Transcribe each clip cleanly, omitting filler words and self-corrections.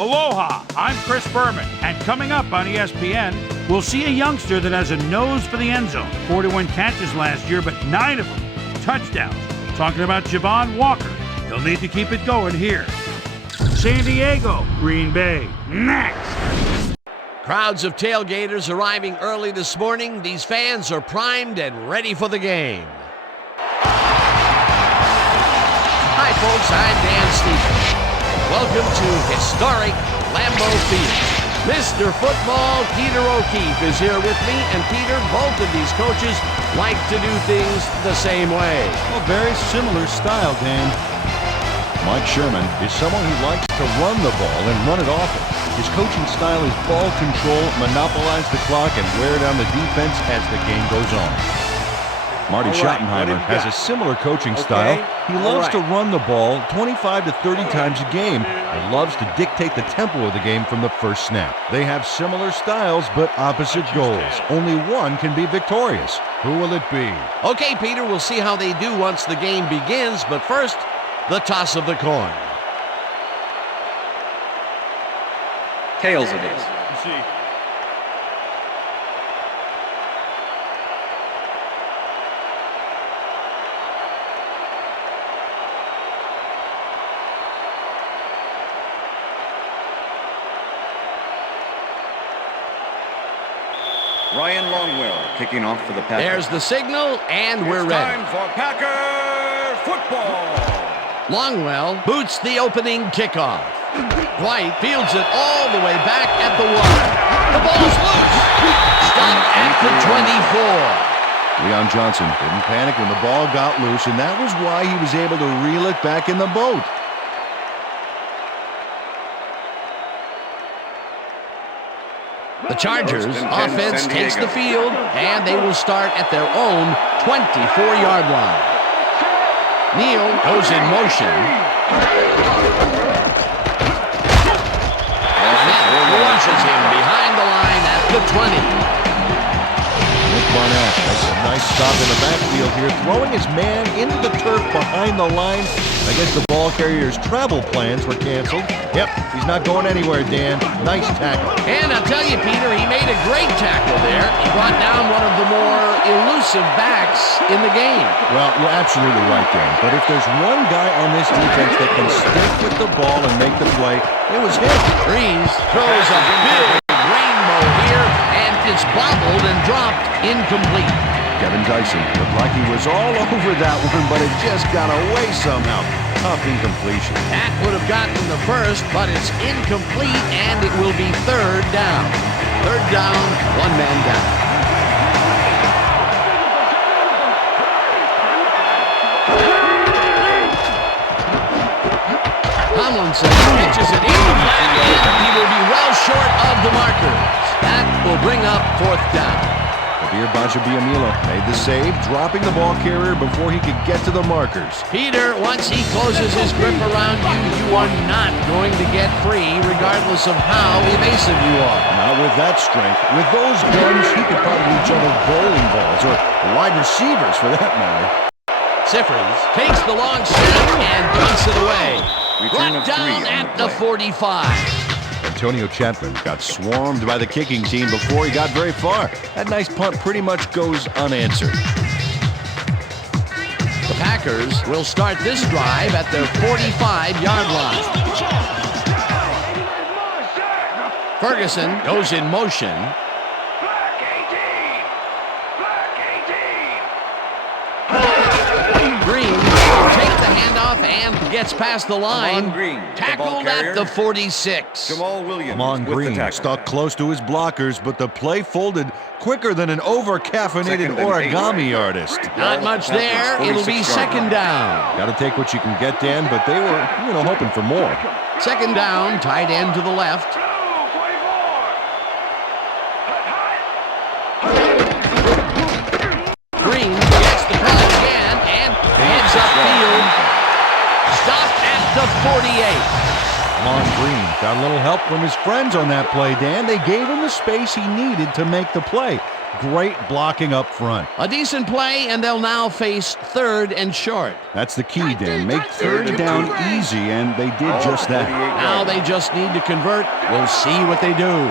Aloha, I'm Chris Berman, and coming up on ESPN, we'll see a youngster that has a nose for the end zone. 41 catches last year, but 9 of them touchdowns. Talking about Javon Walker. He'll need to keep it going here. San Diego, Green Bay, next. Crowds of tailgaters arriving early this morning. These fans are primed and ready for the game. Hi, folks. I'm Dan Stevens. Welcome to historic Lambeau Field. Mr. Football, Peter O'Keefe, is here with me. And Peter, both of these coaches like to do things the same way. Well, very similar style, Dan. Mike Sherman is someone who likes to run the ball and run it often. His coaching style is ball control, monopolize the clock, and wear down the defense as the game goes on. Marty Schottenheimer has a similar coaching style. He loves to run the ball 25 to 30 times a game and loves to dictate the tempo of the game from the first snap. They have similar styles but opposite goals. Only one can be victorious. Who will it be? Okay, Peter, we'll see how they do once the game begins, but first, the toss of the coin. Tails it is. Ryan Longwell kicking off for the Packers. There's the signal, and we're ready. Time for Packer football. Longwell boots the opening kickoff. White fields it all the way back at the 1. The ball's loose. Stopped at the 24. Leon Johnson didn't panic when the ball got loose, and that was why he was able to reel it back in the boat. The Chargers offense takes the field, and they will start at their own 24-yard line. Neal goes in motion. Launches him behind the line at the 20. Barnett makes a nice stop in the backfield here, throwing his man into the turf behind the line. I guess the ball carrier's travel plans were canceled. Yep, he's not going anywhere, Dan. Nice tackle. And I'll tell you, Peter, he made a great tackle there. He brought down one of the more elusive backs in the game. Well, you're absolutely right, Dan. But if there's one guy on this defense that can stick with the ball and make the play, it was him. Breeze throws a big rainbow here, and it's bobbled and dropped incomplete. Kevin Dyson looked like he was all over that one, but it just got away somehow. Tough incompletion. That would have gotten the first, but it's incomplete, and it will be third down. Third down, one man down. Tomlinson pitches it in the flat, and he will be well short of the markers. That will bring up fourth down. Kabir Bajabiamila made the save, dropping the ball carrier before he could get to the markers. Peter, once he closes his grip around you, you are not going to get free, regardless of how evasive you are. Not with that strength. With those guns, he could probably juggle bowling balls, or wide receivers for that matter. Siffers takes the long snap and punts it away. Return Brought of down 3 on at the the play. 45. Antonio Chapman got swarmed by the kicking team before he got very far. That nice punt pretty much goes unanswered. The Packers will start this drive at their 45-yard line. Ferguson goes in motion. Green will take the handoff and gets past the line. Amon Green, Tackled at the 46. Jamal Williams Amon with Green the tackle. stuck close to his blockers, but the play folded quicker than an over-caffeinated Second and 8. origami artist. Not much there. It'll be second down. Got to take what you can get, Dan, but they were, hoping for more. Second down, tight end to the left. Green gets the call again and heads upfield. Stopped at the 48. Amon Green got a little help from his friends on that play, Dan. They gave him the space he needed to make the play. Great blocking up front. A decent play, and they'll now face 3rd and short. That's the key, Dan. Make 3rd down easy, and they did just that. Now they just need to convert. We'll see what they do.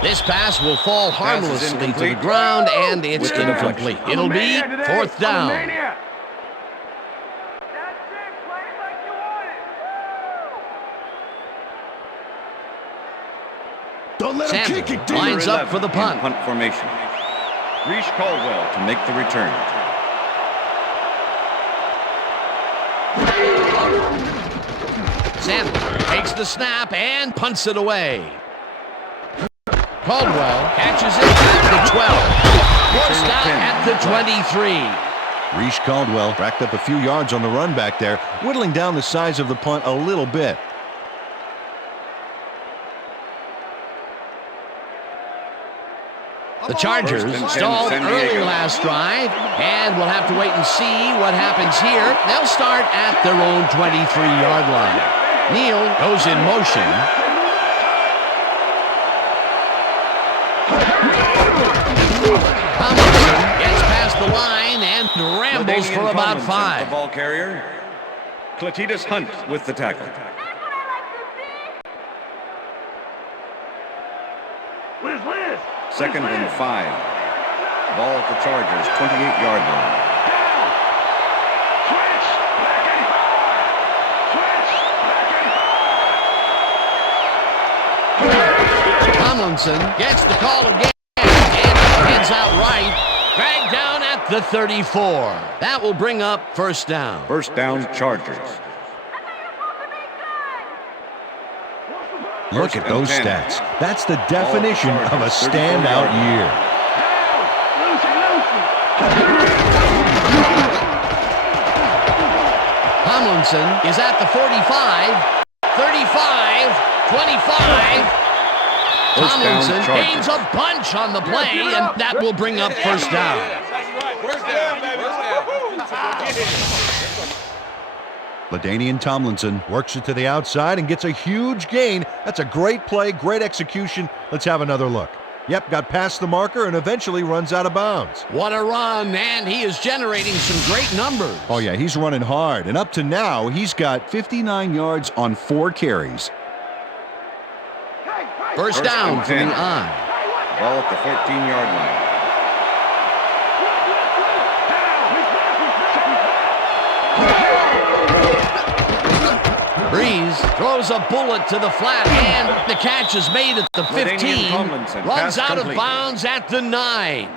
This pass will fall harmlessly to the ground, and it's incomplete. It'll be 4th down. Don't let him kick it, Lines up for the punt. Punt formation. Reese Caldwell to make the return. Sandler takes the snap and punts it away. Caldwell catches it at the 12. Forced out at the 23. Reese Caldwell racked up a few yards on the run back there, whittling down the size of the punt a little bit. The Chargers stalled early last drive, and we'll have to wait and see what happens here. They'll start at their own 23-yard line. Neal goes in motion. Tomlinson gets past the line and rambles for about 5. The ball carrier. Cletus Hunt with the tackle. Second and 5. Ball at the Chargers' 28-yard line. Tomlinson gets the call again and heads out right. Dragged down at the 34. That will bring up 1st down. 1st down, Chargers. Look at those stats. That's the definition of a standout year. Tomlinson is at the 45, 35, 25. Tomlinson gains a bunch on the play, and that will bring up 1st down. LaDainian Tomlinson works it to the outside and gets a huge gain. That's a great play, great execution. Let's have another look. Yep, got past the marker and eventually runs out of bounds. What a run, and he is generating some great numbers. Oh yeah, he's running hard, and up to now, he's got 59 yards on 4 carries. 1st down from the on. Ball at the 14-yard line. Breeze throws a bullet to the flat, and the catch is made at the 15. Runs out of bounds at the 9.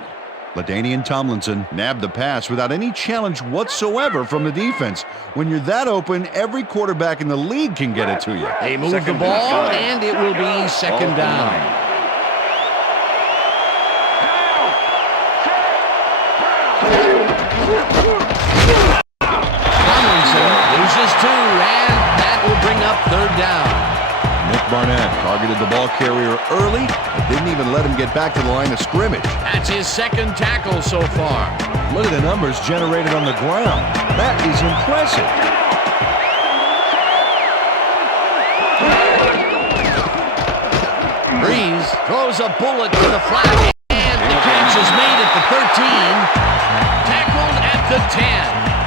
LaDainian Tomlinson nabbed the pass without any challenge whatsoever from the defense. When you're that open, every quarterback in the league can get it to you. They move the ball, and it will be 2nd down. Tomlinson loses 2, and that will bring up 3rd down. Nick Barnett targeted the ball carrier early, but didn't even let him get back to the line of scrimmage. That's his 2nd tackle so far. Look at the numbers generated on the ground. That is impressive. Breeze throws a bullet to the flat, and the catch is made at the 13. Tackled at the 10.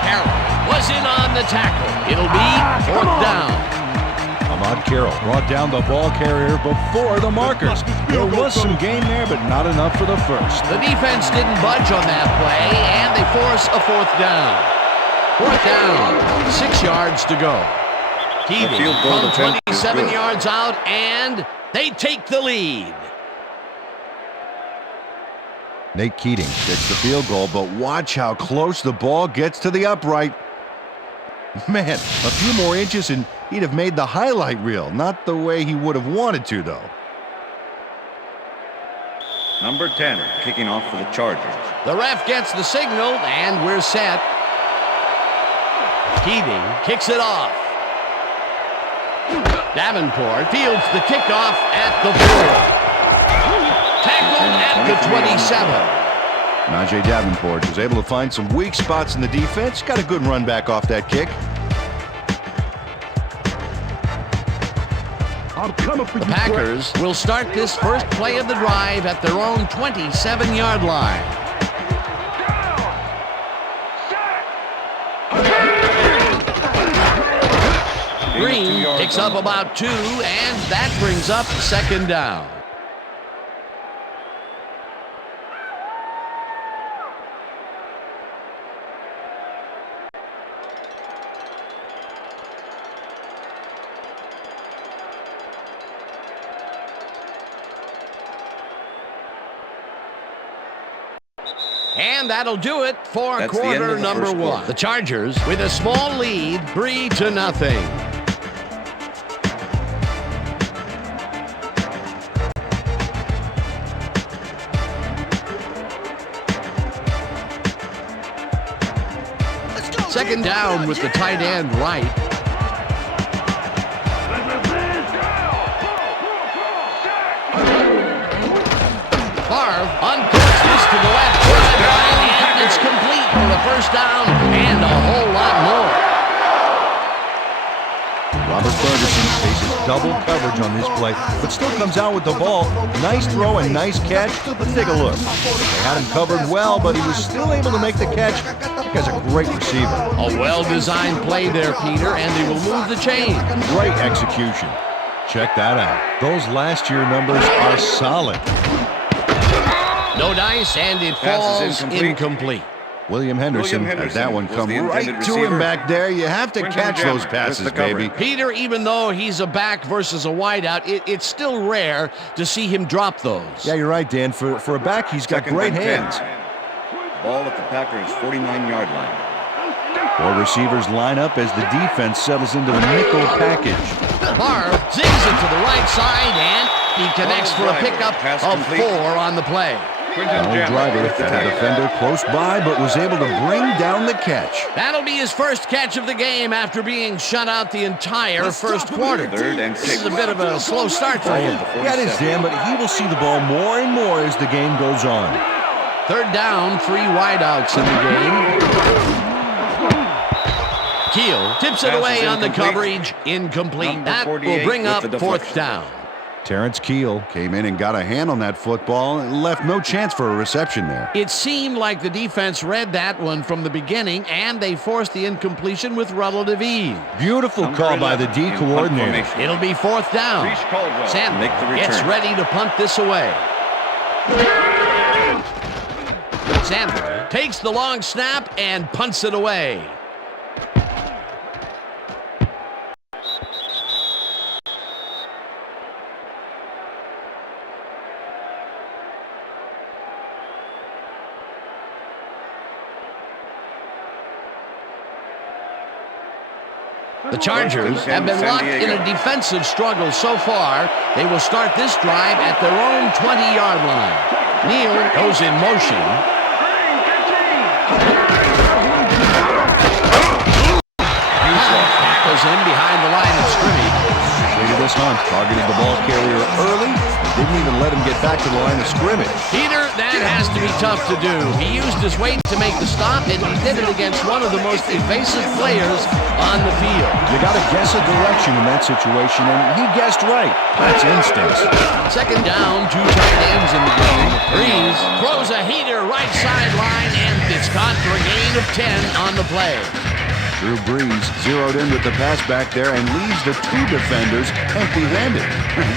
Carroll was in on the tackle. It'll be 4th down. Ahmad Carroll brought down the ball carrier before the markers. There was some gain there, but not enough for the first. The defense didn't budge on that play, and they force a 4th down. 4th down, 6 yards to go. Keating from 27 yards out, and they take the lead. Nate Keating gets the field goal, but watch how close the ball gets to the upright. Man, a few more inches and he'd have made the highlight reel. Not the way he would have wanted to, though. Number 10, kicking off for the Chargers. The ref gets the signal, and we're set. Keating kicks it off. Davenport fields the kickoff at the 4. Tackled at the 27. Najee Davenport was able to find some weak spots in the defense. Got a good run back off that kick. The Packers will start this first play of the drive at their own 27-yard line. Green picks up about 2, and that brings up second down. And that'll do it for quarter number 1. The Chargers with a small lead, 3-0. Second down with the tight end right. Favre uncoaches to the left sideline, and it's complete for the first down and a whole lot more. Robert Ferguson faces double coverage on this play, but still comes out with the ball. Nice throw and nice catch. Let's take a look. They had him covered well, but he was still able to make the catch. That guy's a great receiver. A well-designed play there, Peter, and they will move the chain. Great execution. Check that out. Those last year numbers are solid. No dice, and it falls incomplete. William Henderson had that one come right to him back there. You have to catch those passes, baby. Peter, even though he's a back versus a wideout, it's still rare to see him drop those. Yeah, you're right, Dan. For a back, he's got great hands. Ball at the Packers' 49-yard line. 4 receivers line up as the defense settles into the nickel package. Favre zings it to the right side, and he connects for a pickup of 4 on the play. The driver had a defender close by, but was able to bring down the catch. That'll be his first catch of the game after being shut out the entire first quarter. This is a bit of a slow start for him. Yeah, it is, Dan, but he will see the ball more and more as the game goes on. Third down, 3 wideouts in the game. Keel tips it away on the coverage. Incomplete. That will bring up fourth down. Terrence Keel came in and got a hand on that football and left no chance for a reception there. It seemed like the defense read that one from the beginning, and they forced the incompletion with relative ease. Beautiful call by the D coordinator. It'll be fourth down. Sandler gets ready to punt this away. Sandler takes the long snap and punts it away. The Chargers have been locked in a defensive struggle so far. They will start this drive at their own 20-yard line. Neal goes in motion. Tackles him behind the line of scrimmage. Look at this hunt. Targeted the ball carrier early. Didn't even let him get back to the line of scrimmage. Peter, that has to be tough to do. He used his weight to make the stop, and he did it against one of the most evasive players on the field. You got to guess a direction in that situation, and he guessed right. That's instincts. Second down, 2 tight ends in the game. Breeze throws a heater right sideline, and it's caught for a gain of 10 on the play. Drew Brees zeroed in with the pass back there and leaves the 2 defenders empty-handed.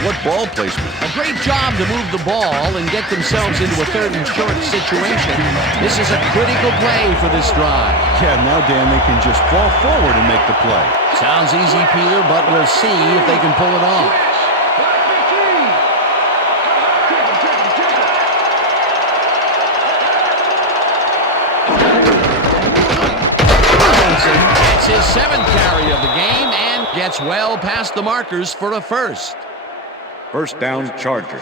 What ball placement. A great job to move the ball and get themselves into a 3rd and short situation. This is a critical play for this drive. Yeah, now, Dan, they can just fall forward and make the play. Sounds easy, Peter, but we'll see if they can pull it off. It's his 7th carry of the game and gets well past the markers for a first. First down, Chargers.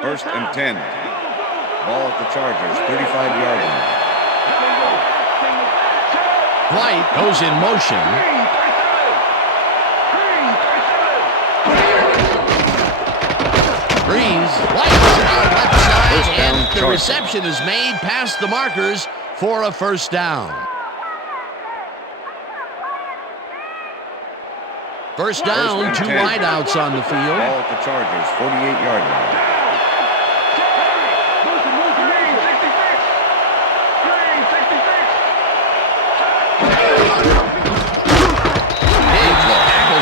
First and 10. Ball at the Chargers, 35-yard line. White goes in motion. Breeze, White out left side, and the reception is made past the markers for a first down. First down, 2 wideouts on the field. Ball at the Chargers, 48-yard line.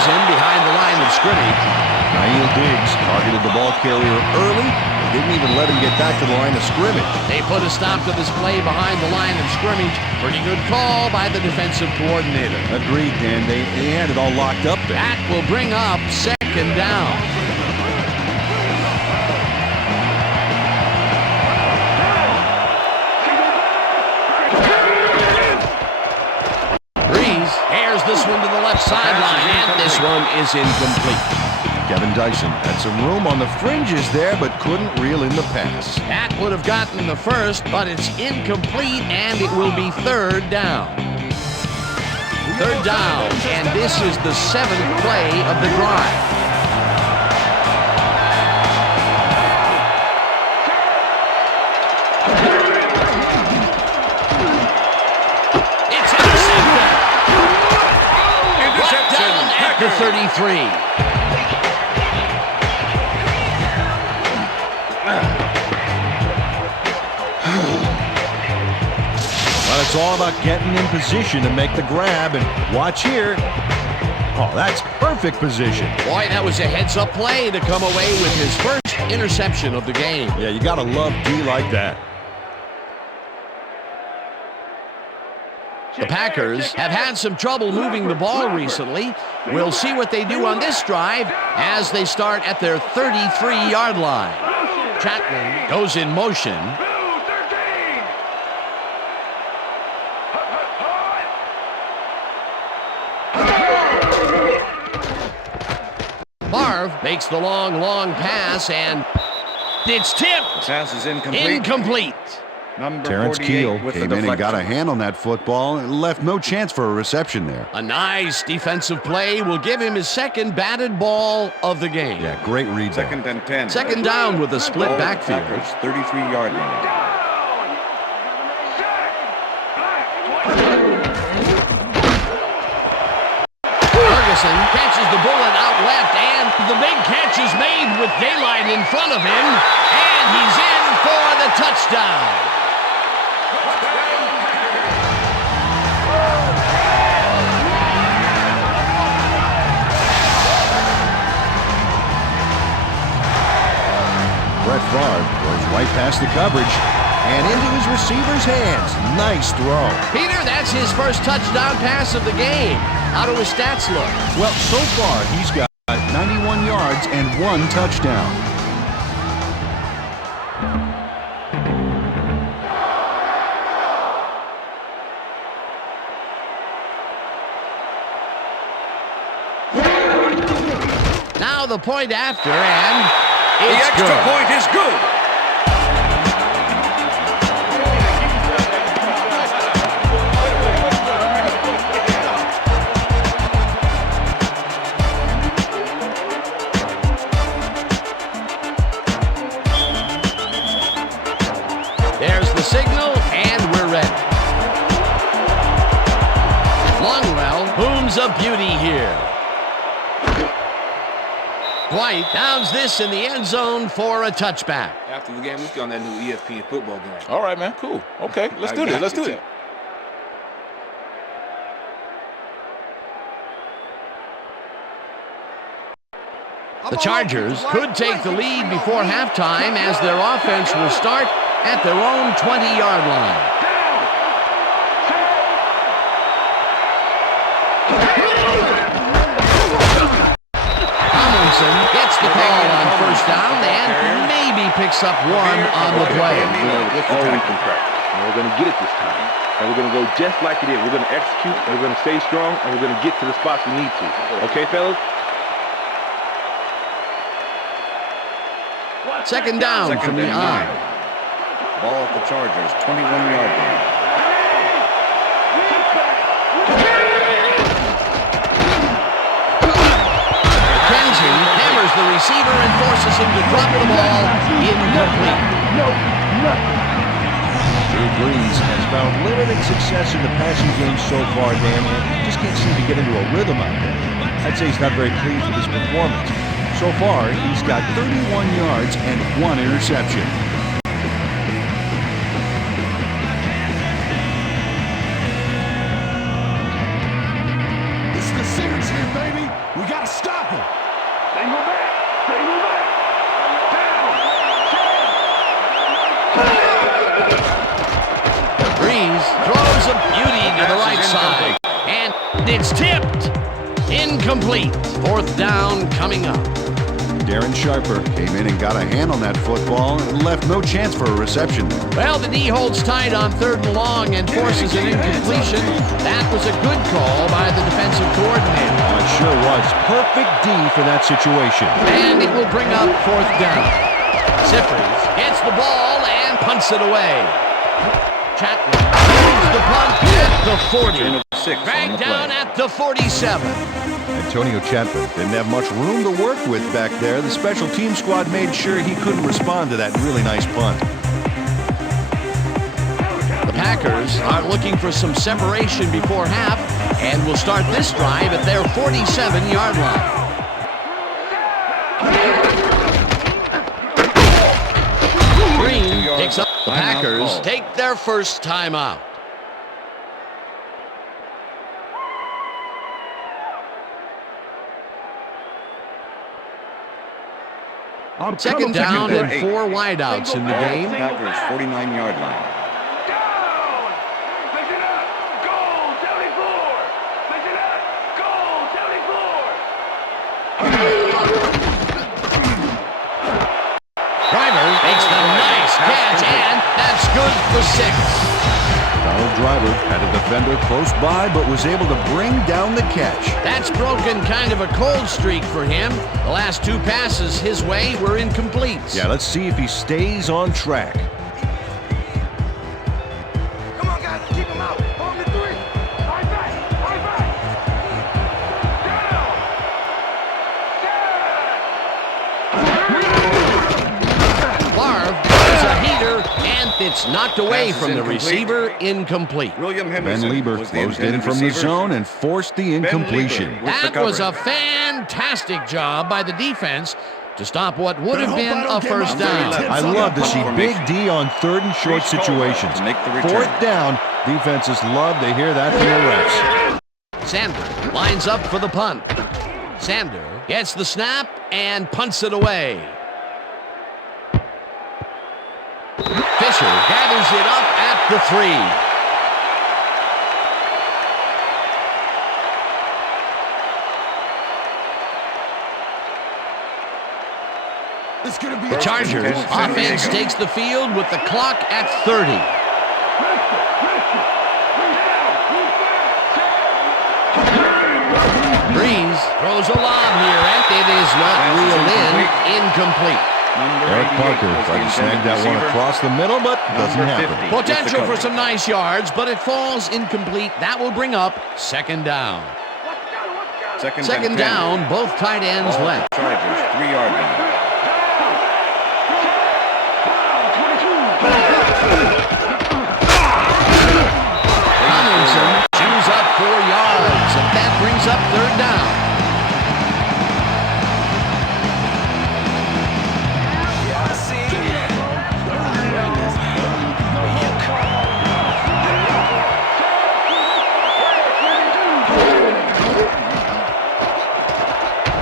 In behind the line of scrimmage. Nail Diggs targeted the ball carrier early and didn't even let him get back to the line of scrimmage. They put a stop to this play behind the line of scrimmage. Pretty good call by the defensive coordinator. Agreed, Dan. They had it all locked up there. That will bring up second down. Airs this one to the left sideline, and this one is incomplete. Kevin Dyson had some room on the fringes there, but couldn't reel in the pass. That would have gotten the first, but it's incomplete, and it will be third down. Third down, and this is the 7th play of the drive. To 33. Well, it's all about getting in position to make the grab, and watch here. Oh, that's perfect position. Boy, that was a heads-up play to come away with his first interception of the game. Yeah, you gotta love D like that. The Packers have had some trouble moving the ball recently. We'll see what they do on this drive as they start at their 33-yard line. Chapman goes in motion. Marv makes the long pass, and it's tipped. Pass is incomplete. Incomplete. Number Terrence 48 Keel with the came in and got a deflection. hand on that football and left no chance for a reception there. A nice defensive play will give him his second batted ball of the game. Yeah, great read there. Second and 10. Second down with a split Ball at backfield. Packers, 33-yard line. Ferguson catches the bullet out left, and the big catch is made with daylight in front of him, and he's in for the touchdown. Brett Favre goes right past the coverage and into his receiver's hands. Nice throw. Peter, that's his first touchdown pass of the game. How do his stats look? Well, so far he's got 91 yards and 1 touchdown. Now the point after, and The it's extra good. point is good. There's the signal, and we're ready. Longwell booms a beauty here. White downs this in the end zone for a touchback. After the game, let's go on that new ESPN football game. All right, man. Cool. Okay, let's do this. Let's do it. The Chargers could take the lead before halftime as their offense will start at their own 20-yard line. Tomlinson gets the call on first down and maybe picks up one on the play. All we can practice. And we're going to get it this time. And we're going to go just like it is. We're going to execute, and we're going to stay strong, and we're going to get to the spots we need to. Okay, fellas? Second down from the eye. Ball at the Chargers, 21-yard line. Kenzie hammers the receiver and forces him to drop the ball incomplete. Drew Brees has found limited success in the passing game so far, Dan. He just can't seem to get into a rhythm out there. I'd say he's not very pleased with his performance. So far, he's got 31 yards and 1 interception. It's the series here, baby. We got to stop him. They move back. They move back. Breeze throws a beauty to the right side. And it's tipped. Incomplete. 4th down coming up. Darren Sharper came in and got a hand on that football and left no chance for a reception. Well, the D holds tight on 3rd and long and forces an incompletion. That was a good call by the defensive coordinator. It sure was. Perfect D for that situation. And it will bring up 4th down. Zippers gets the ball and punts it away. Chapman moves the punt at the 40. Dragged down at the 47. Antonio Chapman didn't have much room to work with back there. The special team squad made sure he couldn't respond to that really nice punt. The Packers are looking for some separation before half and will start this drive at their 47-yard line. Green picks up. The Packers take their first timeout. Second down and 4 wideouts in the game. Packers 49-yard line. Down. Pick it up. Goal 74. Pick it up. Goal 74. Driver makes the nice catch, and that's good for 6. Donald Driver had a defender close by, but was able to bring down the catch. That's broken kind of a cold streak for him. The last 2 passes his way were incomplete. Yeah, let's see if he stays on track. Come on, guys. Keep him out. On the 3. Right back. Right back. Down. Favre is a heater, and it's knocked away Pass is from the incomplete. receiver, incomplete. William Ben Henderson Lieber was the closed in intended from the receiver. zone and forced the incompletion. Lieber with the That was a coverage. fantastic job by the defense to stop what would have hope been I don't a get first my down. tips I on love that to see punt Big D on 3rd and short Reach forward situations. to make the return. 4th down, defenses love to hear that from the refs. Sander lines up for the punt. Sander gets the snap and punts it away. Fisher gathers it up at the 3. It's going to be The Chargers offense takes the field with the clock at 30. Breeze throws a lob here, and it is not reeled in. Incomplete. Eric Parker tried to snag that one across the middle, but doesn't happen. Potential for some nice yards, but it falls incomplete. That will bring up 2nd down. Second down, both tight ends left. Chargers 3-yard line. Tomlinson chews up 4 yards, and that brings up 3rd down.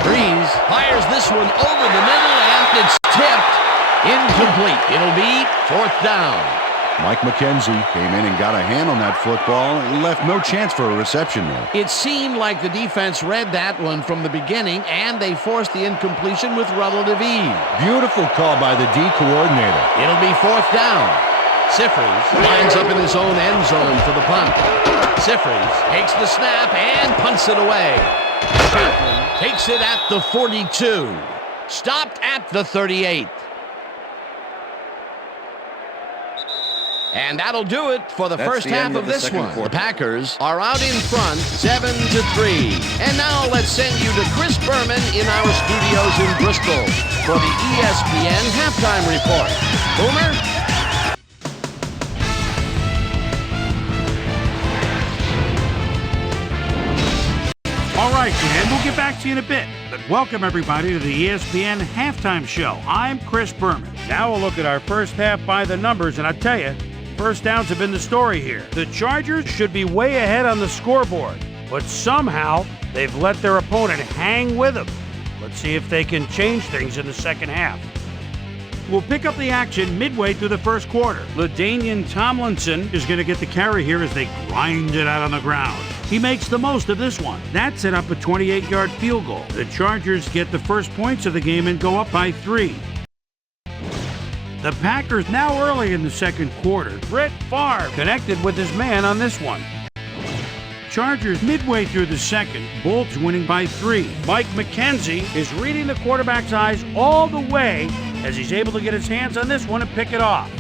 Breeze fires this one over the middle, and it's tipped. Incomplete. It'll be 4th down. Mike McKenzie came in and got a hand on that football and left no chance for a reception there. It seemed like the defense read that one from the beginning, and they forced the incompletion with relative ease. Beautiful call by the D coordinator. It'll be 4th down. Siffers lines up in his own end zone for the punt. Siffers takes the snap and punts it away. Chapman takes it at the 42. Stopped at the 38. And that'll do it for the That's first the half end of of the this second one. quarter. The Packers are out in front, 7-3. And now let's send you to Chris Berman in our studios in Bristol for the ESPN halftime report. Boomer? All right, right, Dan, we'll get back to you in a bit. But welcome, everybody, to the ESPN Halftime Show. I'm Chris Berman. Now we'll look at our first half by the numbers, and I tell you, first downs have been the story here. The Chargers should be way ahead on the scoreboard, but somehow they've let their opponent hang with them. Let's see if they can change things in the second half. We'll pick up the action midway through the first quarter. LaDainian Tomlinson is going to get the carry here as they grind it out on the ground. He makes the most of this one. That set up a 28-yard field goal. The Chargers get the first points of the game and go up by 3. The Packers now early in the second quarter. Brett Favre connected with his man on this one. Chargers midway through the second. Bolts winning by 3. Mike McKenzie is reading the quarterback's eyes all the way as he's able to get his hands on this one and pick it off.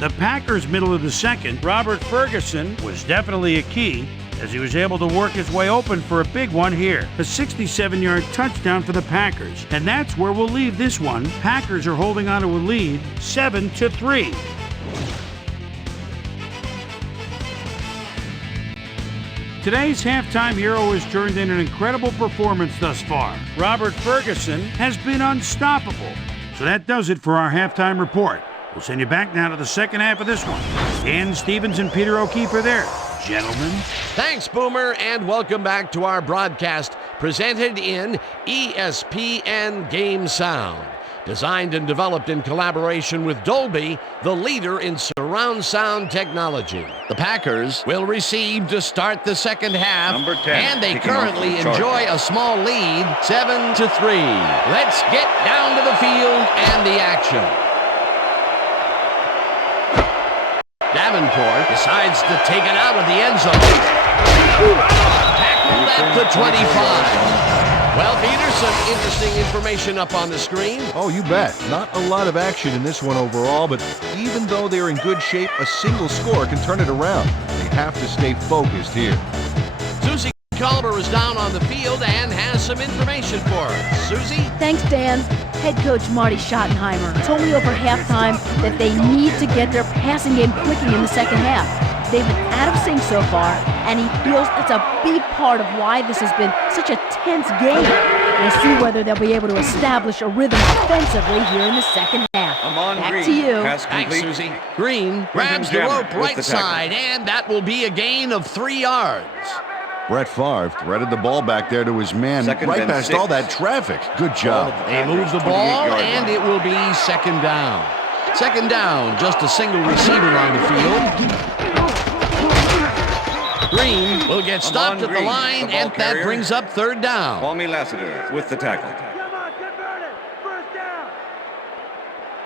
The Packers middle of the second. Robert Ferguson was definitely a key as he was able to work his way open for a big one here. A 67-yard touchdown for the Packers. And that's where we'll leave this one. Packers are holding on to a lead, 7-3. Today's halftime hero has turned in an incredible performance thus far. Robert Ferguson has been unstoppable. So that does it for our halftime report. We'll send you back now to the second half of this one. Dan Stevens and Peter O'Keefe are there. Gentlemen. Thanks, Boomer, and welcome back to our broadcast presented in ESPN Game Sound. Designed and developed in collaboration with Dolby, the leader in surround sound technology. The Packers will receive to start the second half, Number 10, and they kicking off currently the Chargers. enjoy a small lead, 7-3. Let's get down to the field and the action. Davenport decides to take it out of the end zone. Tackled at the 25. Well, Peter, some interesting information up on the screen. Oh, you bet. Not a lot of action in this one overall, but even though they're in good shape, a single score can turn it around. They have to stay focused here. Susie Culver is down on the field and has some information for us. Susie? Thanks, Dan. Head coach Marty Schottenheimer told me over halftime that they need to get their passing game clicking in the second half. They've been out of sync so far, and he feels it's a big part of why this has been such a tense game. We'll see whether they'll be able to establish a rhythm offensively here in the second half. Back to you. Pass Thanks, complete. Susie. Green grabs the Jammer rope with right the tackle. side, and that will be a gain of 3 yards. Brett Favre threaded the ball back there to his man, Second right and past 6. all that traffic. Good job. They move the ball, and it will be second down. Second down, just a single receiver on the field. Green will get stopped at the Green, line, the ball and that carrier. brings up third down. Palmy Lassiter with the tackle.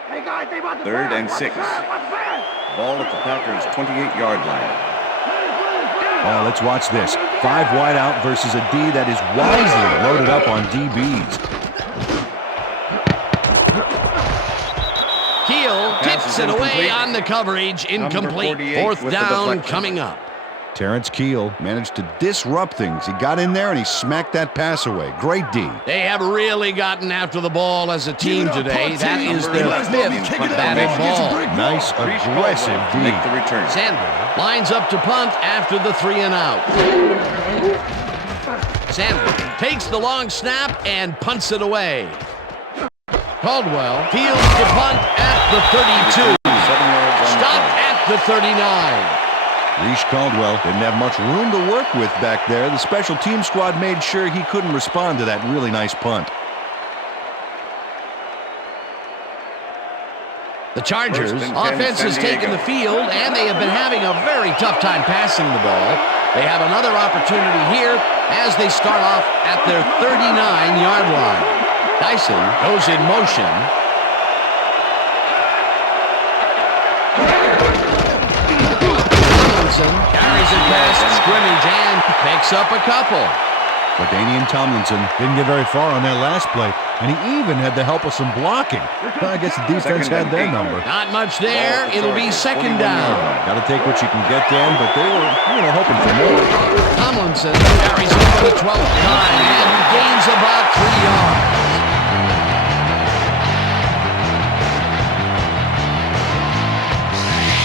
Hey guys, they about to Third pass. and 6. Ball at the Packers' 28-yard line. Oh, let's watch this. 5 wide out versus a D that is wisely loaded up on DBs. Keel Pass tips is it away incomplete. on the coverage. Incomplete. 48 Fourth with the down deflection. coming up. Terrence Keel managed to disrupt things. He got in there and he smacked that pass away. Great D. They have really gotten after the ball as a team today. That is Number their 11, 5th punt batted formation. ball. Nice, aggressive D. Make the return. Sander lines up to punt after the 3 and out. Sander takes the long snap and punts it away. Caldwell fields the punt at the 32. 7 yards on the Stopped play. at the 39. Reese Caldwell didn't have much room to work with back there. The special team squad made sure he couldn't respond to that really nice punt. The Chargers First and 10, offense has San Diego. taken the field, and they have been having a very tough time passing the ball. They have another opportunity here as they start off at their 39-yard line. Dyson goes in motion. Tomlinson carries it past scrimmage and picks up a couple. LaDainian Tomlinson didn't get very far on that last play, and he even had the help of some blocking. I guess the defense Second had their and 8. number. Not much there. It'll be second down. Got to take what you can get, Dan, but they were, hoping for more. Tomlinson carries it for the 12th time and gains about 3 yards.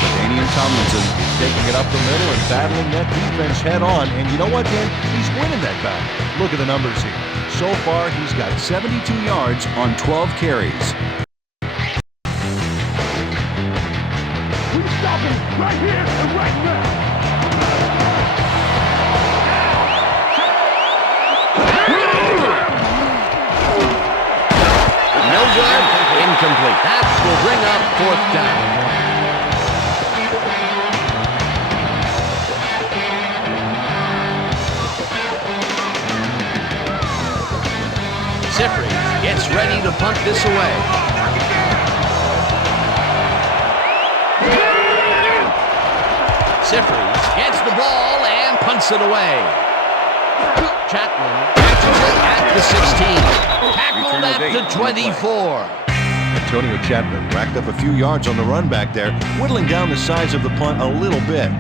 LaDainian Tomlinson is taking it up the middle and battling that defense head on. And you know what, Dan? He's winning that battle. Look at the numbers here. So far, he's got 72 yards on 12 carries. We stop him right here and right now. No good. Incomplete. That will bring up 4th down. Zippery gets ready to punt this away. Zippery gets the ball and punts it away. Chapman catches it at the 16. Tackled at the 24. Antonio Chapman racked up a few yards on the run back there, whittling down the size of the punt a little bit.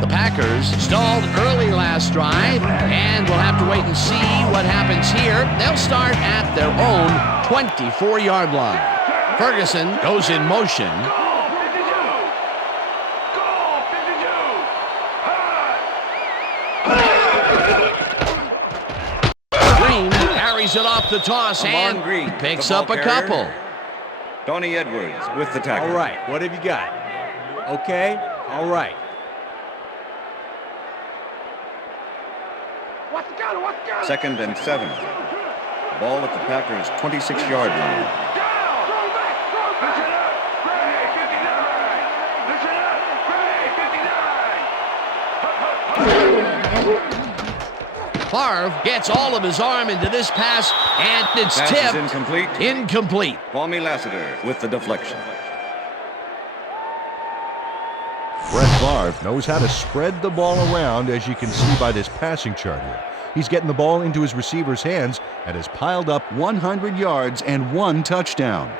The Packers stalled early last drive, and we'll have to wait and see what happens here. They'll start at their own 24-yard line. Ferguson goes in motion. Green carries it off the toss and Green, picks the ball up a carrier. couple. Donnie Edwards with the tackle. All right, what have you got? Okay, all right. Second and 7. Ball at the Packers' 26-yard line. Favre gets all of his arm into this pass, and it's Pass tipped. is incomplete. Incomplete. Palmy Lassiter with the deflection. Brett Favre knows how to spread the ball around, as you can see by this passing chart here. He's getting the ball into his receiver's hands and has piled up 100 yards and 1 touchdown.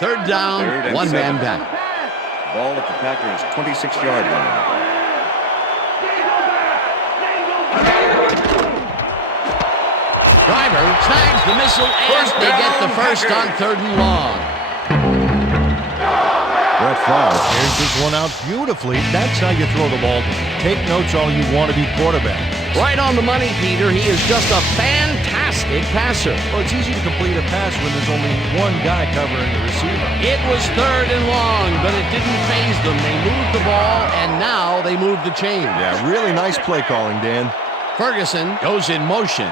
Third down, Third and 1 man 7. down. Ball at the Packers' 26-yard line. Driver snags the missile, and they get the first on 3rd and long. Brett Favre airs this one out beautifully. That's how you throw the ball. Take notes all you want to be quarterback. Right on the money, Peter. He is just a fantastic passer. Well, it's easy to complete a pass when there's only one guy covering the receiver. It was 3rd and long, but it didn't faze them. They moved the ball, and now they move the chains. Yeah, really nice play calling, Dan. Ferguson goes in motion.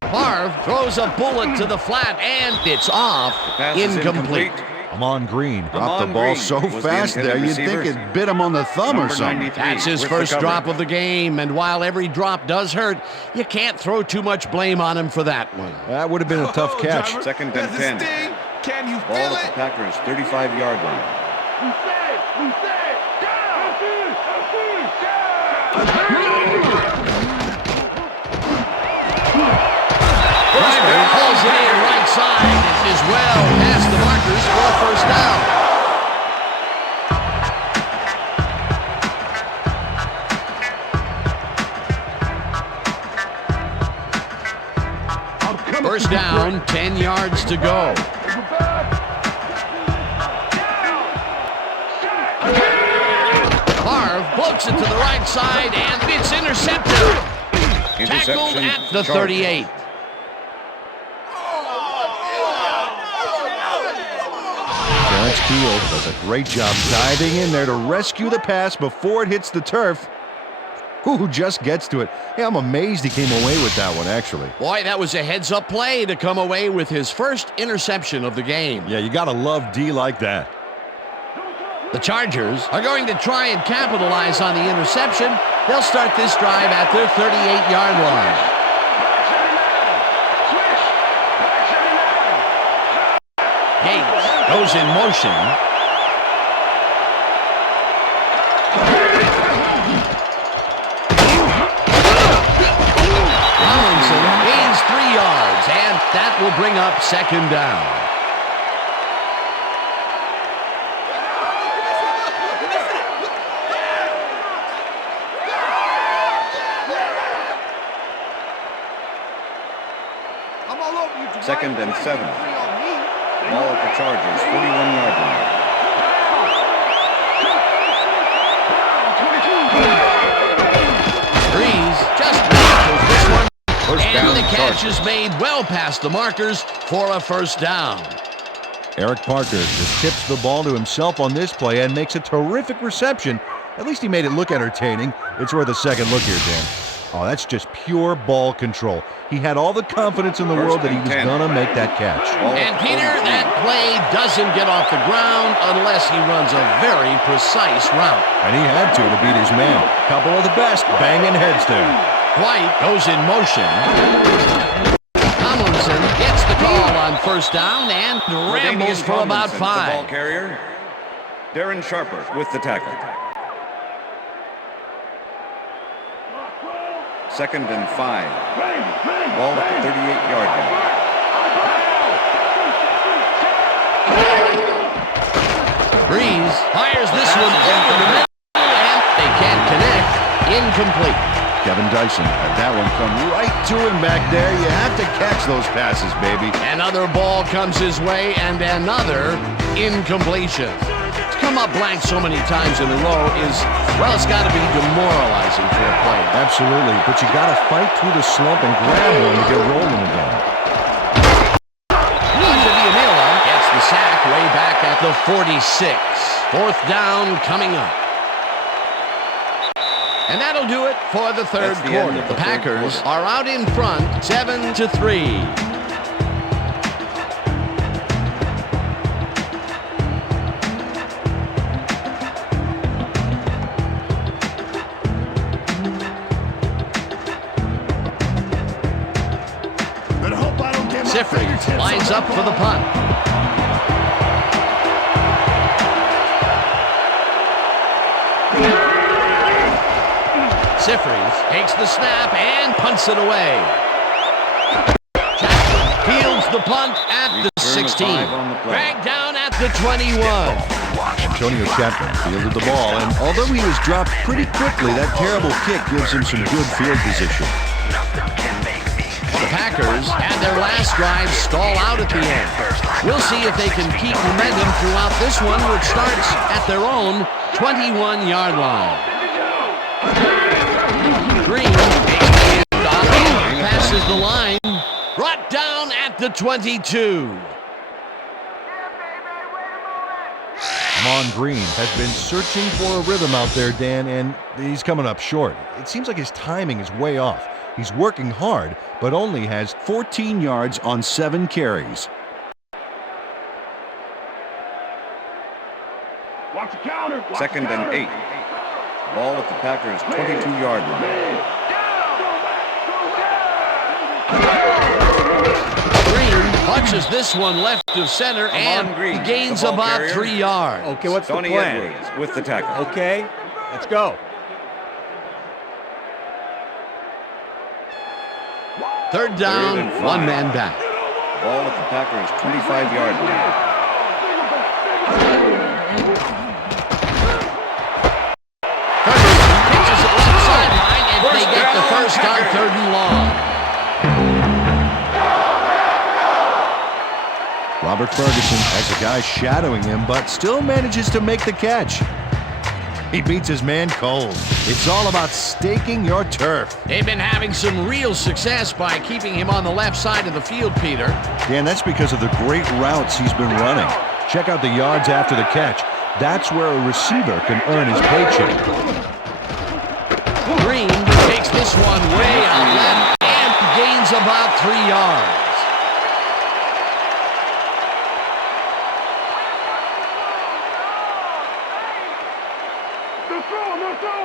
Favre throws a bullet to the flat, and it's off. Pass is Incomplete. Amon Green dropped the Amon ball Green so was the fast there, intended you'd think receiver. it bit him on the thumb or Number something. 93 That's his with the first cover. drop of the game, and while every drop does hurt, you can't throw too much blame on him for that one. That would have been a tough catch. Second and 10. Can you Ball at the Packers' 35-yard line. Driver pulls it in right side. It is well past the markers for a first down. First down, 10 yards to go. Favre floats it to the right side, and it's intercepted. Tackled Interception. at the Chargers. 38. Terrence Keel does a great job diving in there to rescue the pass before it hits the turf. Who just gets to it? Hey, I'm amazed he came away with that one, actually. Boy, that was a heads-up play to come away with his first interception of the game. Yeah, you gotta love D like that. The Chargers are going to try and capitalize on the interception. They'll start this drive at their 38-yard line. Gates goes in motion. Tomlinson gains 3 yards, and that will bring up 2nd down. Second and 7. Ball at the Chargers, 41-yard line. Breeze just tackles this one. First And down, the catch Chargers. is made well past the markers for a first down. Eric Parker just tips the ball to himself on this play and makes a terrific reception. At least he made it look entertaining. It's worth a second look here, Dan. Oh, that's just pure ball control. He had all the confidence in the world that he was gonna make that catch. And Peter, that play doesn't get off the ground unless he runs a very precise route. And he had to beat his man. Couple of the best banging heads there. White goes in motion. Tomlinson gets the call on first down and rambles for about 5. The ball carrier. Darren Sharper with the tackle. Second and 5. Ball at the 38-yard line. Breeze fires this one over the middle, and they can't connect. Incomplete. Kevin Dyson had that one come right to him back there. You have to catch those passes, baby. Another ball comes his way, and another incompletion. To come up blank so many times in a row is, well, it's got to be demoralizing for a player. Absolutely, but you got to fight through the slump and grab one to get rolling again. Villanueva gets the sack way back at the 46. Fourth down coming up. And that'll do it for the third quarter. The Packers are out in front, 7-3. Sifrin lines up for the punt. Sifrin takes the snap and punts it away. Jackson fields the punt at the 16. Dragged down at the 21. Antonio Chapman fielded the ball, and although he was dropped pretty quickly, that terrible kick gives him some good field position. The Packers had their last drive stall out at the end. We'll see if they can keep momentum throughout this one, which starts at their own 21-yard line. Green takes the handoff and passes the line. Brought down at the 22. Amon Green has been searching for a rhythm out there, Dan, and he's coming up short. It seems like his timing is way off. He's working hard, but only has 14 yards on 7 carries. Second and 8. Ball at the Packers' 22-yard line. Green punches this one left of center and Green, gains the ball about carrier. 3 yards. Okay, what's Tony the plan? Edwards with the tackle. Okay, let's go. Third down, and 5. one man back. Ball at the Packers' 25-yard line. Ferguson pitches it left sideline, and they get the first on 3rd and long. Robert Ferguson has a guy shadowing him, but still manages to make the catch. He beats his man cold. It's all about staking your turf. They've been having some real success by keeping him on the left side of the field, Peter. Dan, that's because of the great routes he's been running. Check out the yards after the catch. That's where a receiver can earn his paycheck. Green takes this one way out left and gains about 3 yards.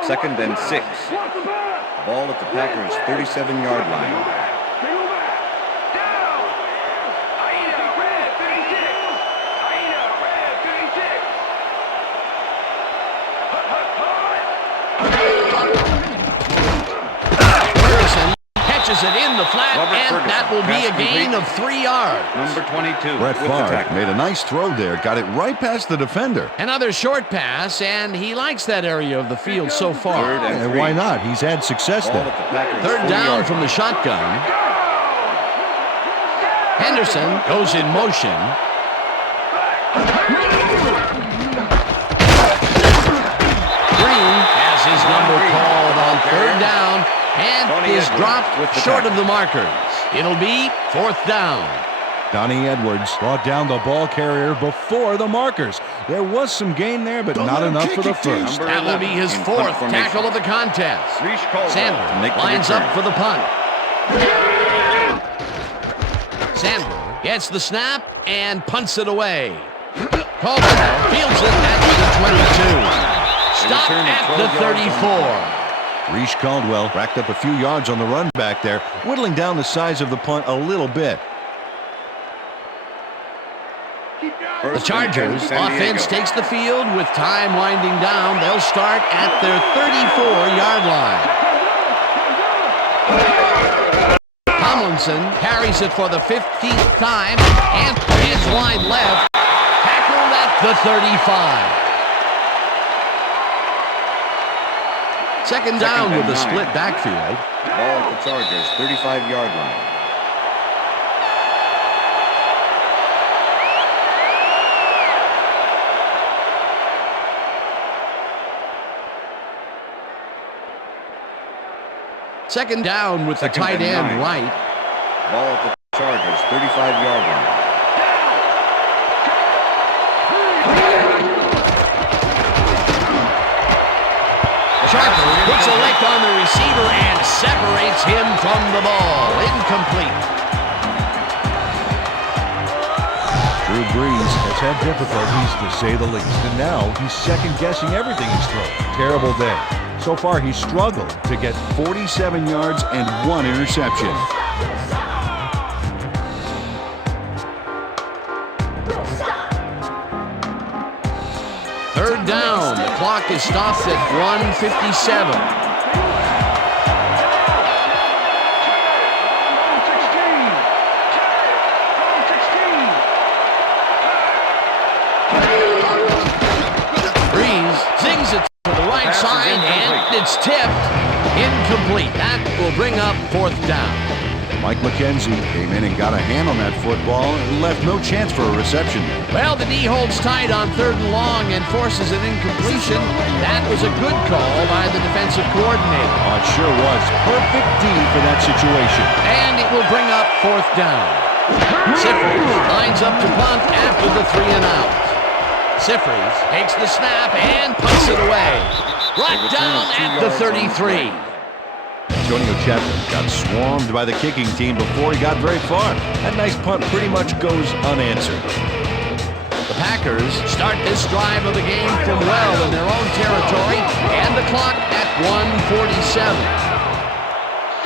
Second and 6. Ball at the Packers' 37-yard line. Catches it in the flat, and that will be a gain of 3 yards. Number 22. Brett with the Favre tackle. made a nice throw there. Got it right past the defender. Another short pass, and he likes that area of the field so far. Third and And 3. why not? He's had success Ball there. at the Packers' Third down 40-yard from the shotgun. Henderson goes in motion. Green has his number called on third down and is dropped short of the markers. It'll be fourth down. Donnie Edwards brought down the ball carrier before the markers. There was some gain there, but not enough for the first. That will be his fourth tackle of the contest. Sander lines up for the punt. Sander gets the snap and punts it away. Caldwell fields it at the 22. Stop at the 34. Reese Caldwell racked up a few yards on the run back there, whittling down the size of the punt a little bit. The Chargers offense takes the field with time winding down. They'll start at their 34-yard line. Tomlinson carries it for the 15th time and his line left. Tackled at the 35. Second down with the split backfield. Ball at the Chargers, 35-yard line. Second down with the tight end right. Ball at the Chargers, 35-yard line. Sharper puts a lick on the receiver and separates him from the ball. Incomplete. Drew Brees has had difficulties, to say the least, and now he's second-guessing everything he's thrown. Terrible day. So far, he's struggled to get 47 yards and 1 interception. Third down. The clock is stopped at 1:57. Brees zings it to the right side, and it's tipped. Incomplete. That will bring up fourth down. Mike McKenzie came in and got a hand on that football and left no chance for a reception. Well, the D holds tight on third and long and forces an incompletion. That was a good call by the defensive coordinator. Oh, it sure was. Perfect D for that situation. And it will bring up fourth down. Siffers lines up to punt after the 3 and out. Siffers takes the snap and punts it away. Right down at the 33. Antonio Chapman got swarmed by the kicking team before he got very far. That nice punt pretty much goes unanswered. The Packers start this drive of the game from well in their own territory, and the clock at 1:47.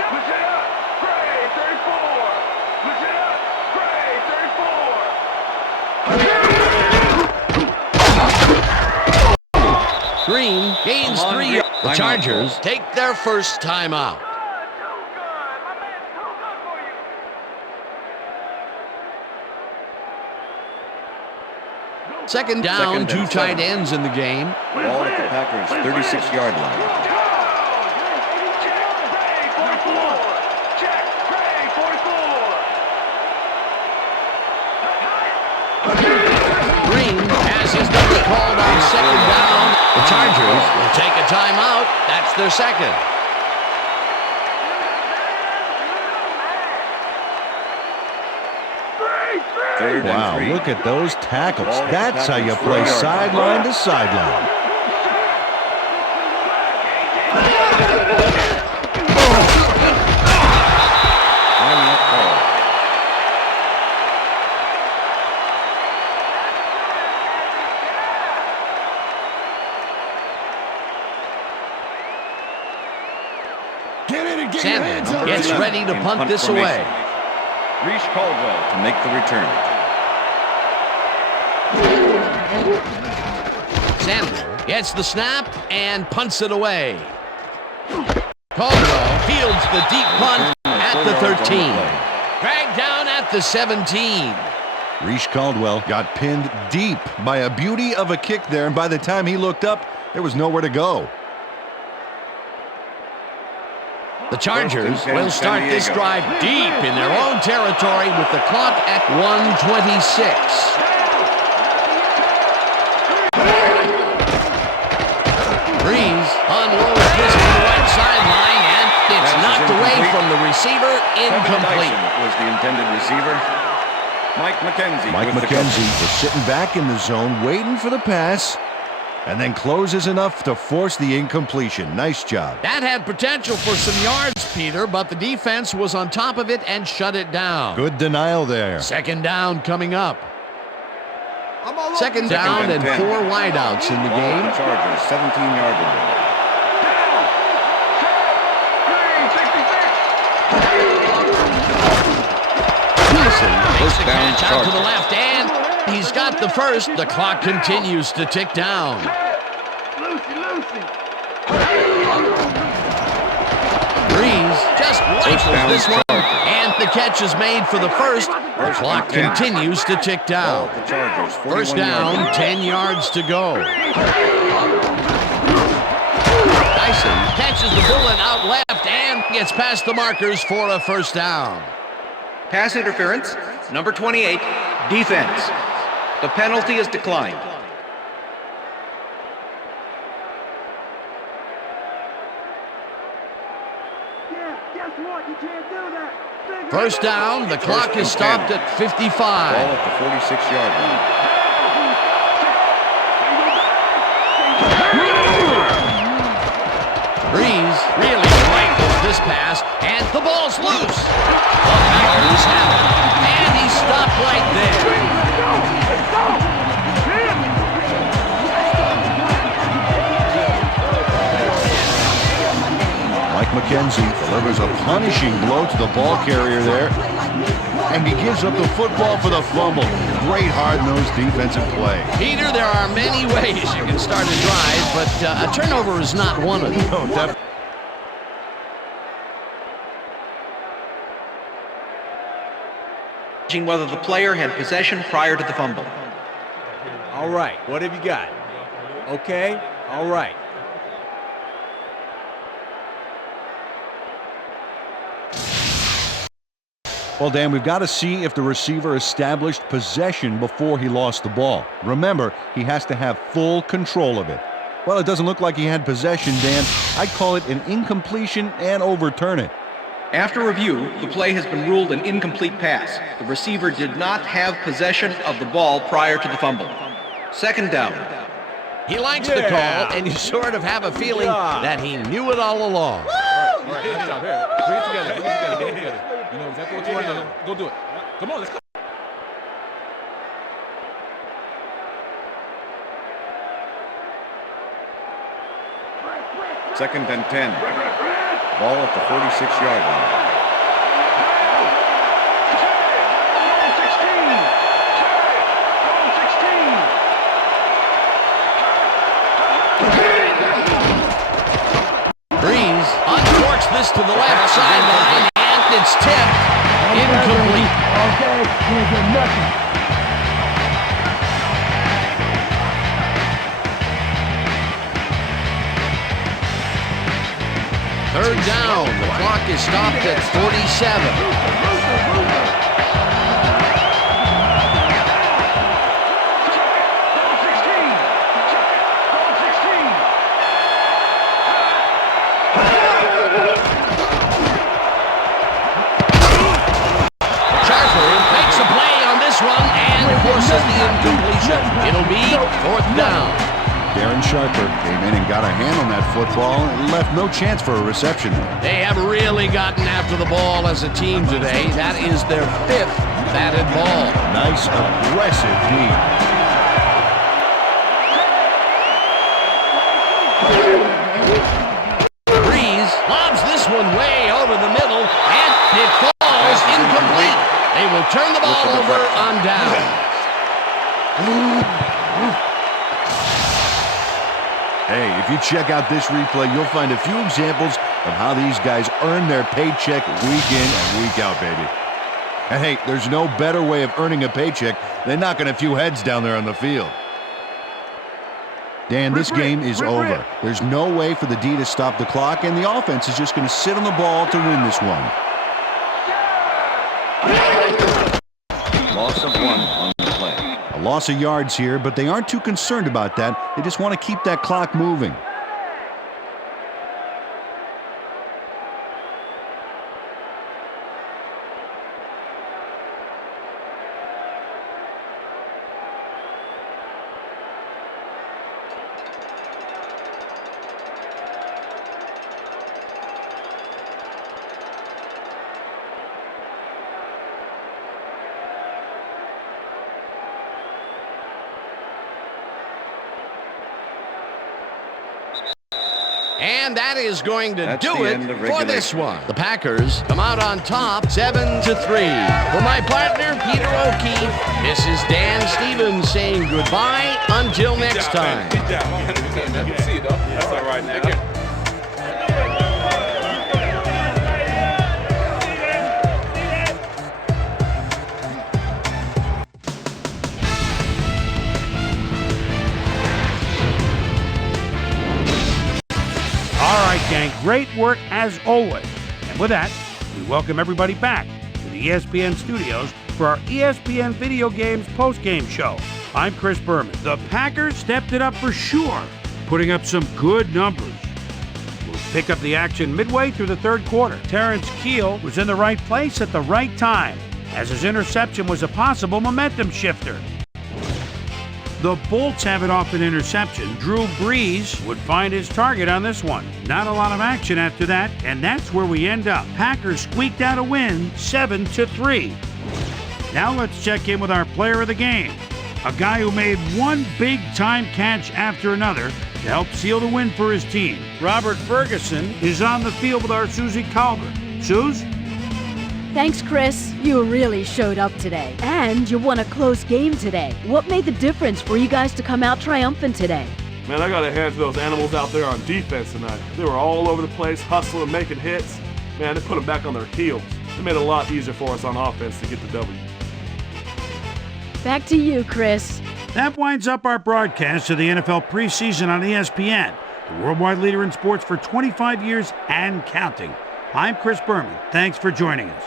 Listen up, Gray, 34. Listen up, Gray, 34. Green gains 3 yards. The Chargers take their first timeout. Second down, 2 tight ends in the game. Ball at the Packers, 36-yard line. Green has his number called on second down. The Chargers will take a timeout. That's their second. Wow, look at those tackles. That's how you play sideline to sideline. Sanders gets ready to punt this away. Reese Caldwell to make the return. Sanders gets the snap and punts it away. Caldwell fields the deep punt at the 13. Dragged down at the 17. Reese Caldwell got pinned deep by a beauty of a kick there, and by the time he looked up, there was nowhere to go. The Chargers will start this drive deep in their own territory with the clock at 1:26. Breeze unloads this to the right sideline, and it's knocked away from the receiver, incomplete. Was the intended receiver. Mike McKenzie. Mike McKenzie is sitting back in the zone, waiting for the pass, and then closes enough to force the incompletion. Nice job. That had potential for some yards, Peter, but the defense was on top of it and shut it down. Good denial there. Second down coming up. Second down and 4 wideouts in the game. The Chargers, 17-yard line. First down, out to the left, and he's got the first. The clock continues to tick down. Breeze just rifles this one, and the catch is made for the first. The clock continues to tick down. First down, 10 yards to go. Dyson catches the bullet out left and gets past the markers for a first down. Pass interference, number 28, defense. The penalty is declined. First down, the clock is stopped at 55. Ball at the 46-yard line. Breeze really rifles this pass, and the ball's loose. The Packers have it, and he stopped right there. Mike McKenzie delivers a punishing blow to the ball carrier there, and he gives up the football for the fumble. Great hard-nosed defensive play. Peter, there are many ways you can start a drive, but a turnover is not one of them. No, definitely. Whether the player had possession prior to the fumble. All right, what have you got? Okay, all right. Well, Dan, we've got to see if the receiver established possession before he lost the ball. Remember, he has to have full control of it. Well, it doesn't look like he had possession, Dan. I'd call it an incompletion and overturn it. After review, the play has been ruled an incomplete pass. The receiver did not have possession of the ball prior to the fumble. Second down. He likes the call, and you sort of have a feeling that he knew it all along. All right, good job. Here, bring it together. Bring it together. You know exactly what you want to do. Go do it. Come on, let's go. Second and 10. Ball at the 46-yard line. Breeze uncorks this to the left sideline, and it's tipped. Incomplete. Okay, can't get nothing. Third down. The clock is stopped at 47. Forces the incompletion. It'll be fourth down. Darren Sharper came in and got a hand on that football and left no chance for a reception. They have really gotten after the ball as a team today. That is their 5th batted ball. Nice, aggressive D. Breeze lobs this one way over the middle, and it falls incomplete. They will turn the ball over on down. Hey, if you check out this replay, you'll find a few examples of how these guys earn their paycheck week in and week out, baby. And hey, there's no better way of earning a paycheck than knocking a few heads down there on the field. Dan, this game is over. There's no way for the D to stop the clock, and the offense is just going to sit on the ball to win this one. Loss of 1 on the play. A loss of yards here, but they aren't too concerned about that. They just want to keep that clock moving. And that is going to That's do the it end of for this regulation. one. The Packers come out on top 7-3. For my partner, Peter O'Keefe, this is Dan Stevens saying goodbye until next time. Good job. You can see it, though. That's all right now. All right, gang, great work as always. And with that, we welcome everybody back to the ESPN studios for our ESPN Video Games post-game show. I'm Chris Berman. The Packers stepped it up for sure, putting up some good numbers. We'll pick up the action midway through the third quarter. Terrence Keel was in the right place at the right time, as his interception was a possible momentum shifter. The Bolts have it off an interception. Drew Brees would find his target on this one. Not a lot of action after that, and that's where we end up. Packers squeaked out a win, 7-3. Now let's check in with our player of the game, a guy who made one big-time catch after another to help seal the win for his team. Robert Ferguson is on the field with our Susie Calvert. Suze? Thanks, Chris. You really showed up today. And you won a close game today. What made the difference for you guys to come out triumphant today? Man, I got a hand for those animals out there on defense tonight. They were all over the place, hustling, making hits. Man, they put them back on their heels. It made it a lot easier for us on offense to get the W. Back to you, Chris. That winds up our broadcast of the NFL preseason on ESPN, the worldwide leader in sports for 25 years and counting. I'm Chris Berman. Thanks for joining us.